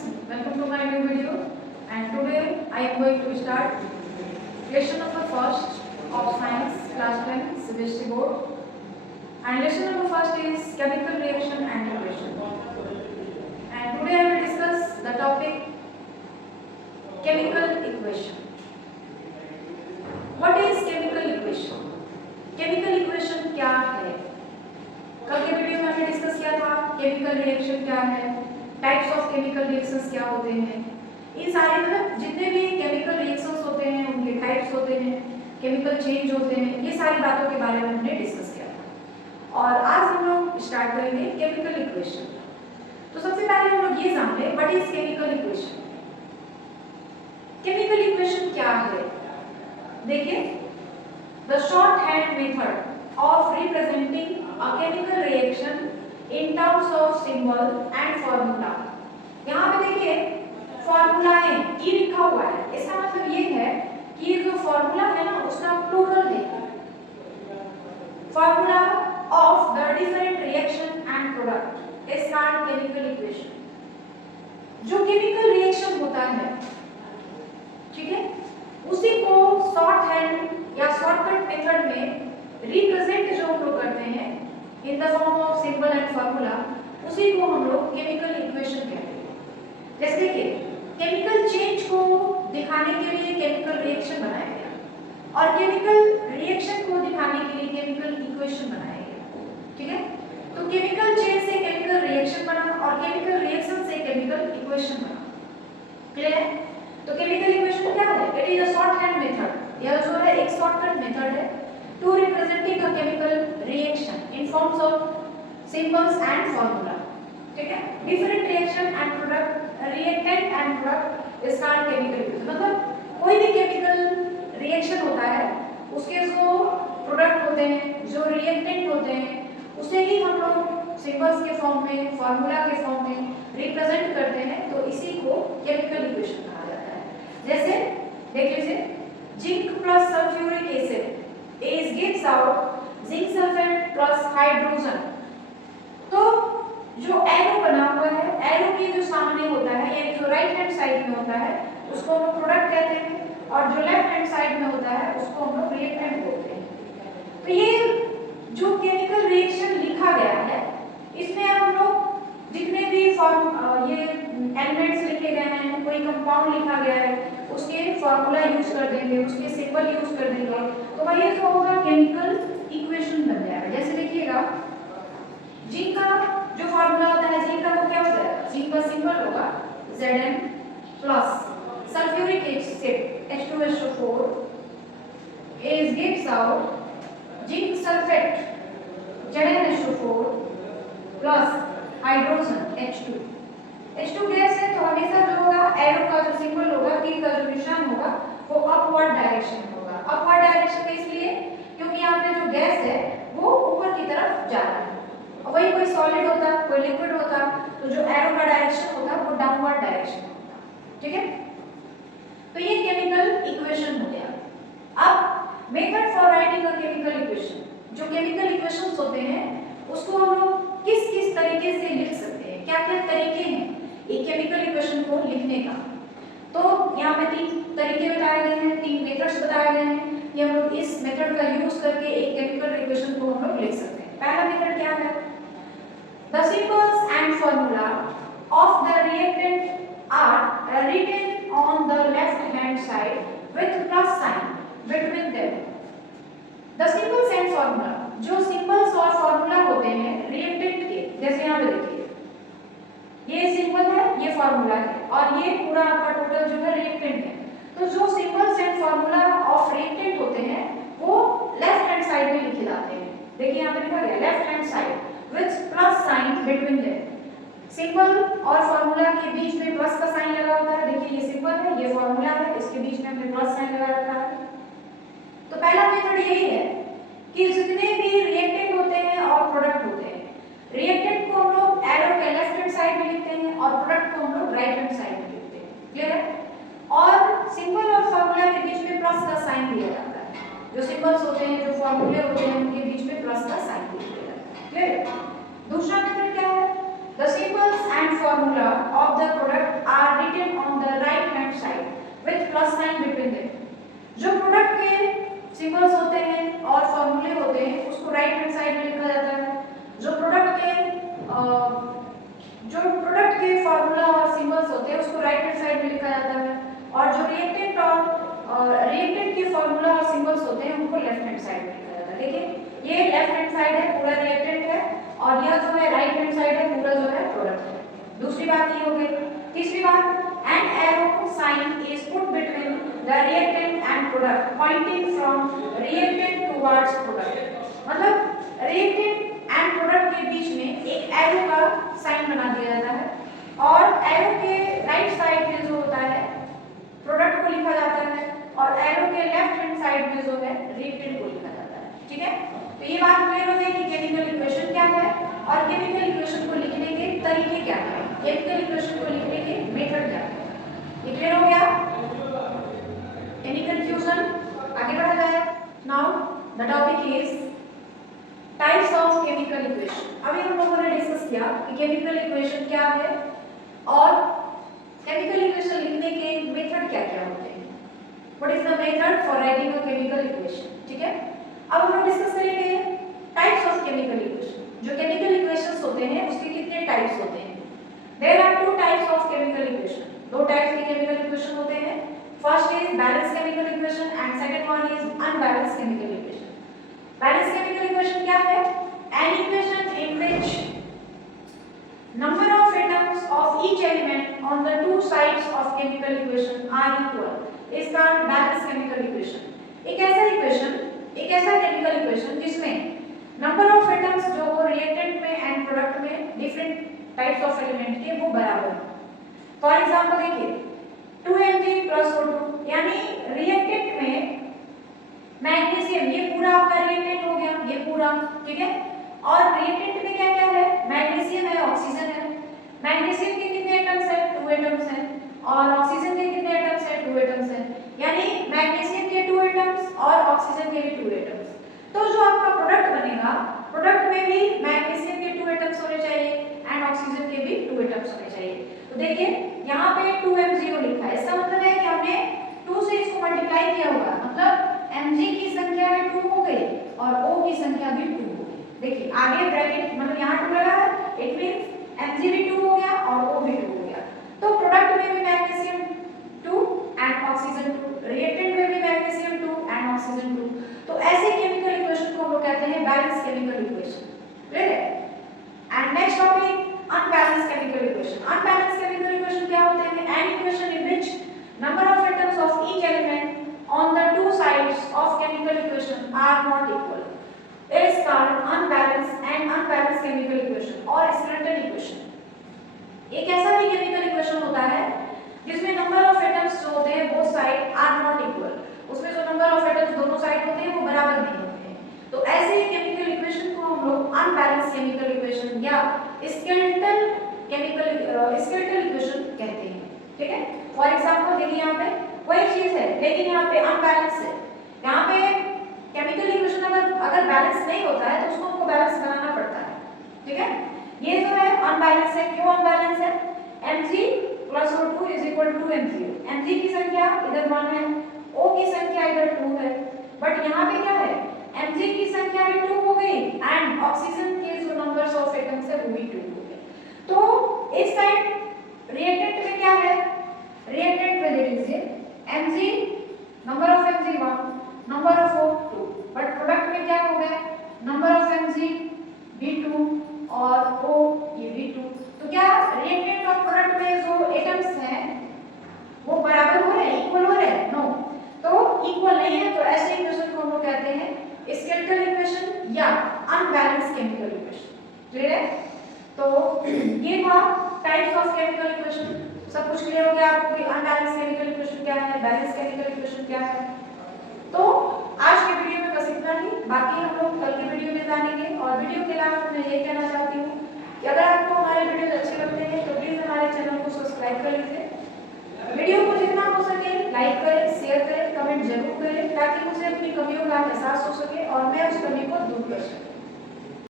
welcome to my new video, and today I am going to start lesson number first of science class 10 CBSE board, and lesson number first is chemical reaction and equation, and today I will discuss the topic chemical equation. What is chemical equation? Chemical equation क्या है? कल के video में हमने discuss किया था chemical reaction क्या है, टाइप्स ऑफ केमिकल रिएक्शंस क्या होते हैं, इन सारे मतलब जितने भी केमिकल रिएक्शंस होते हैं उनके टाइप्स होते हैं, केमिकल चेंज होते हैं, ये सारी बातों के बारे में हमने डिस्कस किया था। और आज हम लोग स्टार्ट करेंगे केमिकल इक्वेशन। तो सबसे पहले हम लोग ये जान लें what is chemical equation. Chemical equation क्या है? देखिए, the short hand method of representing a chemical reaction in terms of symbol and formula। यहाँ पे देखिए फॉर्मूलाएं ई लिखा हुआ है, इसका मतलब ये है कि ये जो फॉर्मूला है ना उसका प्लूरल देखिए, formula of the different reaction and product is called chemical equation. जो केमिकल रिएक्शन होता है, ठीक है, उसी को शॉर्ट हैंड या शॉर्टकट मेथड में रिप्रेजेंट जो हम लोग करते हैं in the form of symbol and formula, उसी को हम लोग केमिकल इक्वेशन कहते हैं। जैसे देखिए, केमिकल चेंज को दिखाने के लिए केमिकल रिएक्शन बनाया गया और केमिकल रिएक्शन को दिखाने के लिए केमिकल इक्वेशन बनाया गया, ठीक है। तो केमिकल चेंज से केमिकल रिएक्शन बना और केमिकल रिएक्शन से केमिकल इक्वेशन बना। क्लियर है? तो केमिकल इक्वेशन क्या है? It is a short hand method, यह जो है एक शॉर्टकट मेथड है to representing a chemical reaction in forms of symbols and formula, ठीक है। different reaction and product reactant and product is called chemical equation। मतलब कोई भी chemical reaction होता है उसके जो प्रोडक्ट होते हैं, जो रिएक्टेंट होते हैं, उसे ही हम लोग सिंबल्स के फॉर्म में, फार्मूला के फॉर्म में रिप्रेजेंट करते हैं, तो इसी को केमिकल इक्वेशन कहा जाता है। जैसे देख लीजिए, zinc plus sulphuric acid is gives out zinc sulfate plus hydrogen। तो जो एरो बना हुआ है, एरो के जो सामने होता है यानी जो राइट हैंड साइड में होता है उसको हम लोग प्रोडक्ट कहते हैं और जो लेफ्ट हैंड साइड में होता है उसको हम लोग रिएक्टेंट बोलते हैं। तो ये जो केमिकल रिएक्शन लिखा गया है इसमें हम लोग जितने भी ये एलिमेंट्स लिखे गए हैं, कोई कंपाउंड लिखा गया है, उसके फार्मूला यूज कर देंगे, उसके सिंबल यूज कर देंगे, तो भाई ये जो होगा केमिकल इक्वेशन बन जाएगा। जैसे देखिएगा, जिंक का जो फार्मूला होता है, जिंक का वो क्या होता है, जिंक का सिंबल होगा Zn plus sulphuric acid H2SO4 is gives out zinc sulphate ZnSO4 plus hydrogen H2। H2 gas है तो हमेशा जो होगा एरो का जो सिंबल होगा, तीर का जो निशान होगा वो अपवर्ड डायरेक्शन होगा। अपवर्ड डायरेक्शन इसलिए क्योंकि यहाँ पे जो गैस है वो ऊपर की तरफ जा रहा है, और वही कोई सॉलिड होता, कोई लिक्विड होता तो जो एरो का डायरेक्शन होता वो डाउनवर्ड डायरेक्शन होता, ठीक है। तो ये केमिकल इक्वेशन हो गया। अब method for writing a chemical equation, जो केमिकल इक्वेशंस होते हैं उसको हम लोग किस किस तरीके से लिख सकते हैं, क्या क्या तरीके हैं एक केमिकल इक्वेशन को लिखने का। तो यहाँ पे 3 तरीके बताए गए हैं, 3 मेथड्स बताए गए हैं कि हम लोग इस मेथड का यूज करके एक केमिकल इक्वेशन को हम लोग लिख सकते हैं। पहला मेथड क्या है? The symbols and formula of the reactant are written on the left hand side with plus sign between them. The symbols and formula, जो सिंबल्स और फार्मूला होते हैं रिएक्टेंट के, जैसे यहाँ पे देखिए ये सिंबल है, ये फार्मूला है और ये पूरा आपका टोटल जो है रिएक्टेंट है। तो जो symbols and formula of reactant होते हैं वो लेफ्ट हैंड साइड में लिखे जाते हैं। देखिए यहाँ पे लिखा गया left hand side with plus sign between them. Symbol और फार्मूला के बीच में प्लस का साइन लगा होता है। देखिए ये सिंबल है, ये फार्मूला है, इसके बीच में हमने प्लस साइन लगा रखा है। तो पहला मेथड यही है कि जितने भी रिएक्टेंट होते हैं और प्रोडक्ट होते हैं, रिएक्टेंट को हम लोग एरो के लेफ्ट हैंड साइड में लिखते हैं और प्रोडक्ट को हम लोग राइट हैंड साइड में लिखते हैं। क्लियर है? और सिंबल और फार्मूला के बीच में प्लस का साइन दिया जाता है। जो सिंबल्स होते हैं, जो फार्मूले होते हैं, उनके बीच में प्लस का साइन दिया जाता है। क्लियर? दूसरा मेथड क्या है? The symbols and formula of the product right hand side में लिखा जाता है, और जो रिएक्टेंट और रिएक्टेंट के फॉर्मूला और सिंबल्स होते हैं उनको लेफ्ट हैंड साइड में लिखा जाता है। देखिए ये लेफ्ट हैंड साइड है, पूरा रिएक्टेंट है, और यह जो है राइट हैंड साइड है, पूरा जो है प्रोडक्ट है। दूसरी बात ये हो गई। तीसरी बात, an arrow sign is put between the reactant and product pointing from reactant towards product। मतलब reactant and product के बीच में एक एरो का साइन बना दिया जाता है, और एरो के राइट साइड में जो होता है प्रोडक्ट को लिखा जाता है, और एरो के लेफ्ट हैंड साइड में जो है रिएक्टेंट को लिखा जाता है। ठीक है, तो ये बात क्लियर हो गई कि केमिकल इक्वेशन क्या है और केमिकल इक्वेशन को लिखने के तरीके क्या हैं, केमिकल इक्वेशन को लिखने के मेथड क्या है। ये क्लियर हो गया? Any confusion? आगे बढ़ा जाए। Now the topic is types of chemical equation. अभी हम लोगों ने डिस्कस किया कि केमिकल इक्वेशन क्या है और केमिकल इक्वेशन लिखने के मेथड क्या-क्या होते हैं। What is the method for writing a chemical equation? ठीक है, अब हम लोग डिस्कस करेंगे टाइप्स ऑफ केमिकल इक्वेशन। जो केमिकल इक्वेशंस होते हैं उसके कितने टाइप्स होते हैं। There are two types of chemical equation. दो टाइप्स के केमिकल इक्वेशन होते हैं। First is balance chemical equation and second one is unbalance chemical equation. Balance chemical equation क्या है? An equation in which number of atoms of each element on the two sides of chemical equation are equal is called balance chemical equation. एक ऐसा chemical equation जिसमें number of atoms जो reactant में and product में different types of element के वो बराबर हैं। फॉर एग्जांपल देखिए 2Mg + O2, यानी रिएक्टेंट में मैग्नीशियम, ये पूरा आपका रिएक्टेंट हो गया, ये पूरा, ठीक है, और रिएक्टेंट में क्या क्या है? मैग्नीशियम है, ऑक्सीजन है। मैग्नीशियम के कितने एटम्स हैं? 2 एटम्स हैं, और ऑक्सीजन के कितने एटम्स हैं? 2 एटम्स हैं, यानी मैग्नीशियम के 2 एटम्स और ऑक्सीजन के भी 2 एटम्स। तो जो आपका प्रोडक्ट बनेगा, प्रोडक्ट में भी मैग्नीशियम के 2 एटम्स होने चाहिए एंड ऑक्सीजन के भी 2 एटम्स होने चाहिए। तो देखिए यहाँ पे 2M0 लिखा है, इसका मतलब है कि हमने 2 से इसको मल्टीप्लाई किया होगा, मतलब Mg की संख्या भी 2 हो गई और O की संख्या भी 2 हो गई। देखिए आगे ब्रैकेट, मतलब यहाँ 2 लगा है, इट मींस Mg भी 2 हो गया और O भी 2 हो गया। तो प्रोडक्ट में भी मैग्नीशियम 2 एंड ऑक्सीजन 2, रिएक्टेंट में भी मैग्नीशियम 2 एंड ऑक्सीजन 2। तो ऐसे केमिकल इक्वेशन को हम लोग कहते हैं बैलेंस केमिकल इक्वेशन। क्लियर है? And next topic unbalance chemical equation. Unbalance chemical equation क्या होते हैं? N equation in which number of atoms of each element on the two sides of chemical equation are not equal. It is called unbalanced and unbalanced chemical equation or skeleton equation. एक ऐसा भी chemical equation होता है जिसमें number of atoms जो होते हैं both side are not equal. उसमें जो number of atoms दोनों साइड होते हैं वो बराबर नहीं होते हैं। तो ऐसे chemical equation को हम लोग unbalanced chemical equation या skeletal equation कहते हैं। ठीक है? For example देखिए यहाँ पे वही चीज है लेकिन यहाँ पे अनबैलेंस है। यहाँ पे केमिकल इक्वेशन अगर बैलेंस नहीं होता है तो उसको हमको बैलेंस बनाना पड़ता है। ठीक है, ये जो है अनबैलेंस है। क्यों अनबैलेंस है? Mg + O2 = 2M0। Mg की संख्या इधर 1 है, O की संख्या इधर 2 है, बट यहाँ पे क्या है? Mg की संख्या भी 2 हो गई एंड ऑक्सीजन के जो नंबर्स ऑफ एटम्स है वो भी 2 हो गए। तो इस साइड रिएक्टेंट में क्या है? रिएक्टेंट में ले लीजिए Mg, number of Mg 1, number of O 2, but product में क्या हो गया? number of Mg भी 2 और O ये भी 2। तो क्या रिएक्टेंट और प्रोडक्ट में जो एटम्स हैं वो बराबर हो रहे हैं, इक्वल हो रहे हैं? नो, तो इक्वल नहीं है। तो ऐसे इक्वेशन को हम लोग कहते हैं स्केलेटल इक्वेशन या अनबैलेंस्ड केमिकल इक्वेशन। क्लियर है? तो ये था टाइप्स ऑफ केमिकल इक्वेशन। सब कुछ क्लियर हो गया आपको कि अनबैलेंस केमिकल इक्वेशन क्या है, बैलेंस केमिकल इक्वेशन क्या है। तो आज के वीडियो में बस इतना ही, बाकी हम लोग कल के वीडियो में जानेंगे। और वीडियो के लास्ट में ये कहना चाहती हूँ कि अगर आपको हमारे वीडियो अच्छे लगते हैं तो प्लीज हमारे चैनल को सब्सक्राइब कर लीजिए। वीडियो को जितना हो सके लाइक करें, शेयर करें, कमेंट जरूर करें ताकि मुझे अपनी कमियों का एहसास हो सके और मैं उस कमी को दूर कर सकूँ।